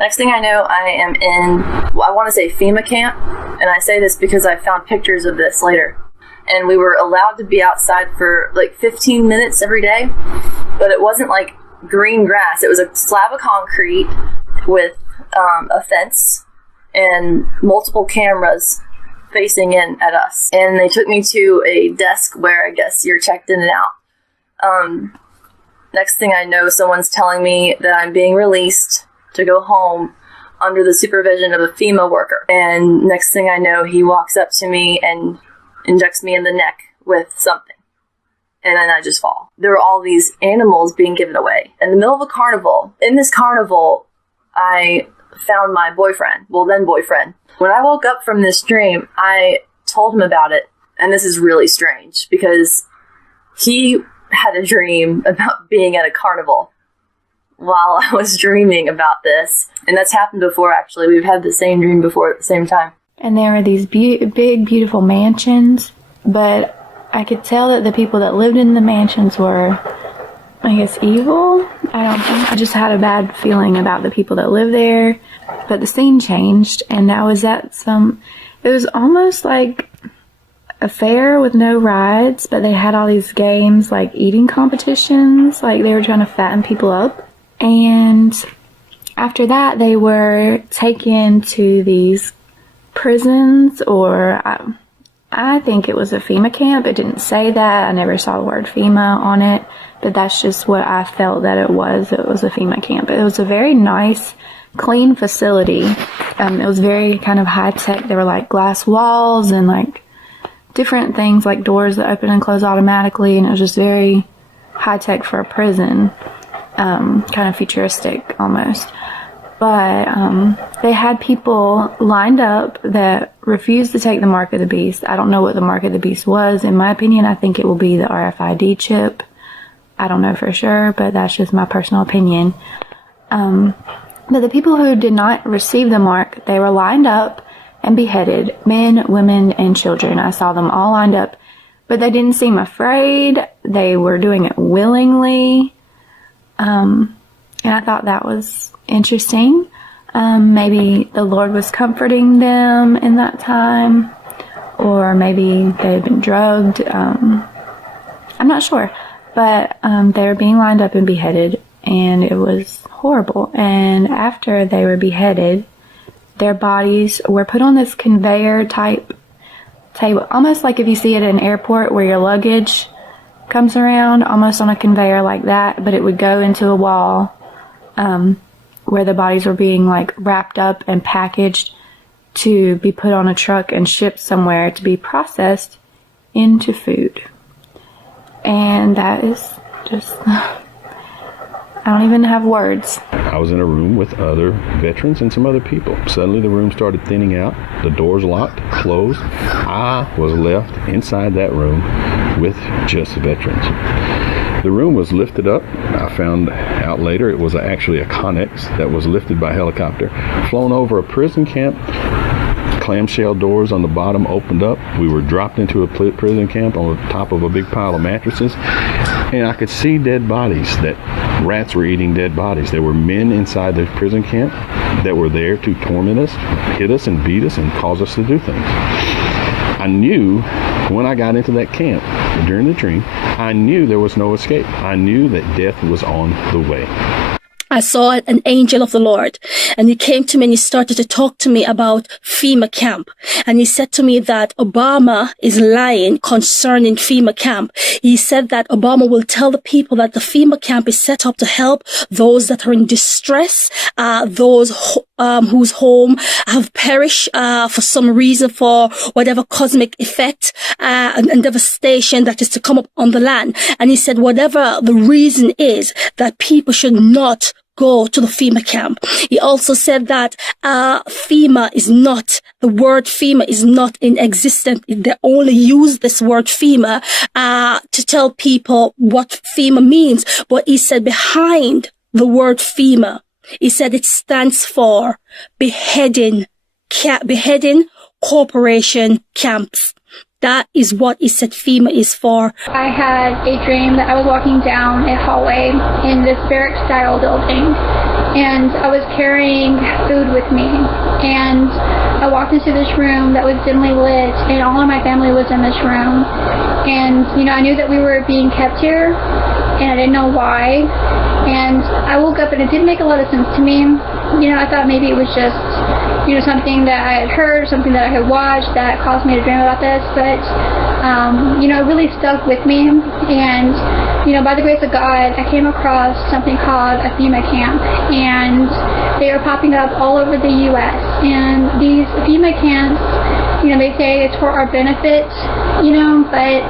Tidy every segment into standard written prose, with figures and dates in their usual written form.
Next thing I know, I am in, I want to say FEMA camp, and I say this because I found pictures of this later. And we were allowed to be outside for like 15 minutes every day, but it wasn't like green grass. It was a slab of concrete with a fence and multiple cameras facing in at us. And they took me to a desk where I guess you're checked in and out. Next thing I know, someone's telling me that I'm being released to go home under the supervision of a FEMA worker. And next thing I know, he walks up to me and injects me in the neck with something. And then I just fall. There were all these animals being given away. In the middle of a carnival. In this carnival, I found my boyfriend. Well, then boyfriend. When I woke up from this dream, I told him about it. And this is really strange because he had a dream about being at a carnival while I was dreaming about this. And that's happened before, actually. We've had the same dream before at the same time. And there were these big, beautiful mansions, but I could tell that the people that lived in the mansions were, I guess, evil. I just had a bad feeling about the people that lived there. But the scene changed, and I was at it was almost like a fair with no rides, but they had all these games, like eating competitions, like they were trying to fatten people up. And after that, they were taken to these prisons, or I think it was a FEMA camp. It didn't say that. I never saw the word FEMA on it, but that's just what I felt that it was. It was a FEMA camp. It was a very nice, clean facility. It was very kind of high tech. There were like glass walls and like different things like doors that open and close automatically, and it was just very high tech for a prison, kind of futuristic almost. But they had people lined up that refused to take the mark of the beast. I don't know what the mark of the beast was. In my opinion, I think it will be the RFID chip. I don't know for sure, but that's just my personal opinion. But the people who did not receive the mark, they were lined up and beheaded. Men, women, and children. I saw them all lined up. But they didn't seem afraid. They were doing it willingly. And I thought that was interesting. Maybe the Lord was comforting them in that time, or maybe they had been drugged. I'm not sure, but they were being lined up and beheaded, and it was horrible. And after they were beheaded, their bodies were put on this conveyor type table, almost like if you see it at an airport where your luggage comes around, almost on a conveyor like that, but it would go into a wall where the bodies were being like wrapped up and packaged to be put on a truck and shipped somewhere to be processed into food. And that is just, I don't even have words. I was in a room with other veterans and some other people. Suddenly the room started thinning out. The doors locked, closed. I was left inside that room with just veterans. The room was lifted up. I found out later it was actually a Connex that was lifted by helicopter, flown over a prison camp. Clamshell doors on the bottom opened up. We were dropped into a prison camp on the top of a big pile of mattresses, and I could see dead bodies, that rats were eating dead bodies. There were men inside the prison camp that were there to torment us, hit us and beat us and cause us to do things. I knew when I got into that camp during the dream, I knew there was no escape. I knew that death was on the way. I saw an angel of the Lord, and he came to me and he started to talk to me about FEMA camp. And he said to me that Obama is lying concerning FEMA camp. He said that Obama will tell the people that the FEMA camp is set up to help those that are in distress, those whose home have perished for some reason, for whatever cosmic effect and devastation that is to come up on the land. And he said whatever the reason is, that people should not go to the FEMA camp. He also said that FEMA is not, the word FEMA is not in existence. They only use this word FEMA to tell people what FEMA means. But he said behind the word FEMA, he said it stands for beheading corporation camps. That is what he said FEMA is for. I had a dream that I was walking down a hallway in this barrack-style building, and I was carrying food with me, and I walked into this room that was dimly lit, and all of my family was in this room, and I knew that we were being kept here, and I didn't know why, and I woke up and it didn't make a lot of sense to me. I thought maybe it was just something that I had heard, something that I had watched that caused me to dream about this, but it really stuck with me, and by the grace of God, I came across something called a FEMA camp, and they are popping up all over the U.S., and these FEMA camps, they say it's for our benefit, but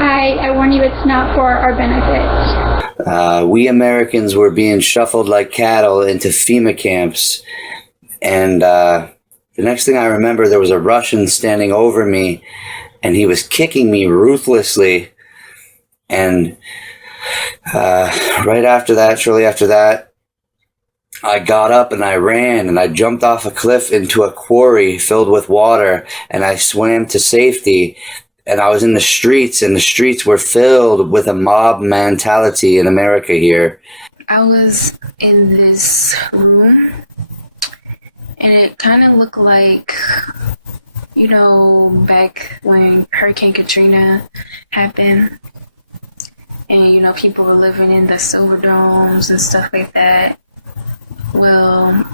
I warn you, it's not for our benefit. We Americans were being shuffled like cattle into FEMA camps, and the next thing I remember, there was a Russian standing over me, and he was kicking me ruthlessly, and shortly after that, I got up and I ran, and I jumped off a cliff into a quarry filled with water, and I swam to safety. And I was in the streets, and the streets were filled with a mob mentality in America here. I was in this room, and it kind of looked like, back when Hurricane Katrina happened, and, people were living in the silver domes and stuff like that. Well,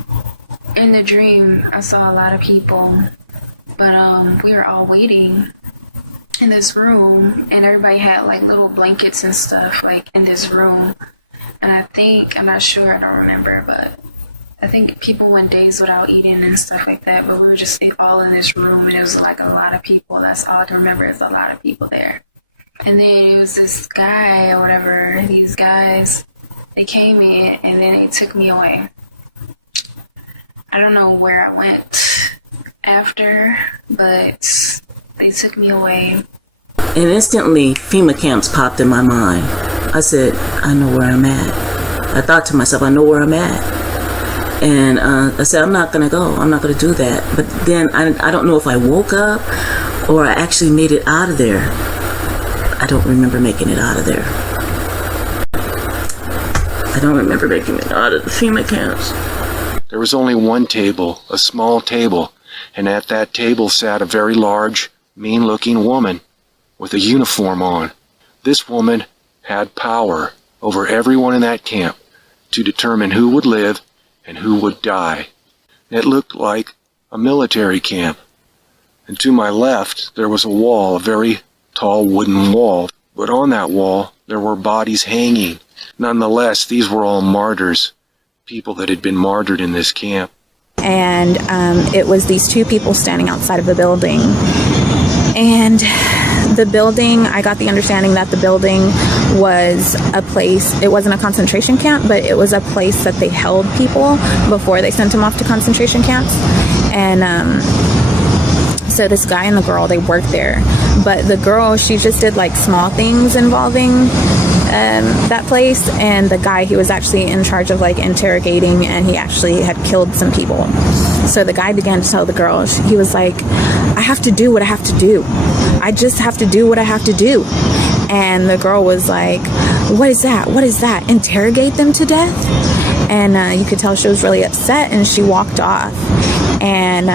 in the dream, I saw a lot of people, but we were all waiting in this room, and everybody had like little blankets and stuff like in this room, and I'm not sure, I don't remember, but I think people went days without eating and stuff like that, but we were just all in this room, and it was like a lot of people. That's all I can remember, is a lot of people there. And then it was this guy or whatever, these guys, they came in and then they took me away. I don't know where I went after, but they took me away. And instantly, FEMA camps popped in my mind. I said, I know where I'm at. I thought to myself, I know where I'm at. And I said, I'm not going to go. I'm not going to do that. But then I don't know if I woke up or I actually made it out of there. I don't remember making it out of there. I don't remember making it out of the FEMA camps. There was only one table, a small table, and at that table sat a very large, mean-looking woman with a uniform on. This woman had power over everyone in that camp to determine who would live and who would die. It looked like a military camp. And to my left, there was a wall, a very tall wooden wall. But on that wall, there were bodies hanging. Nonetheless, these were all martyrs, people that had been martyred in this camp. And it was these two people standing outside of a building. And the building, I got the understanding that the building was a place, it wasn't a concentration camp, but it was a place that they held people before they sent them off to concentration camps. And so this guy and the girl, they worked there. But the girl, she just did like small things involving that place, and the guy, he was actually in charge of like interrogating, and he actually had killed some people. So the guy began to tell the girl, he was like, I have to do what I have to do. I just have to do what I have to do. And the girl was like, what is that? What is that? Interrogate them to death? And you could tell she was really upset, and she walked off. And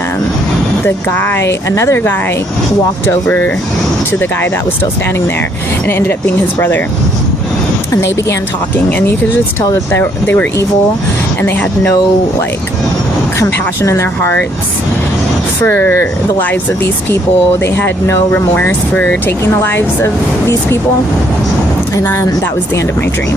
another guy walked over to the guy that was still standing there, and it ended up being his brother. And they began talking, and you could just tell that they were evil, and they had no like compassion in their hearts for the lives of these people. They had no remorse for taking the lives of these people. And that was the end of my dream.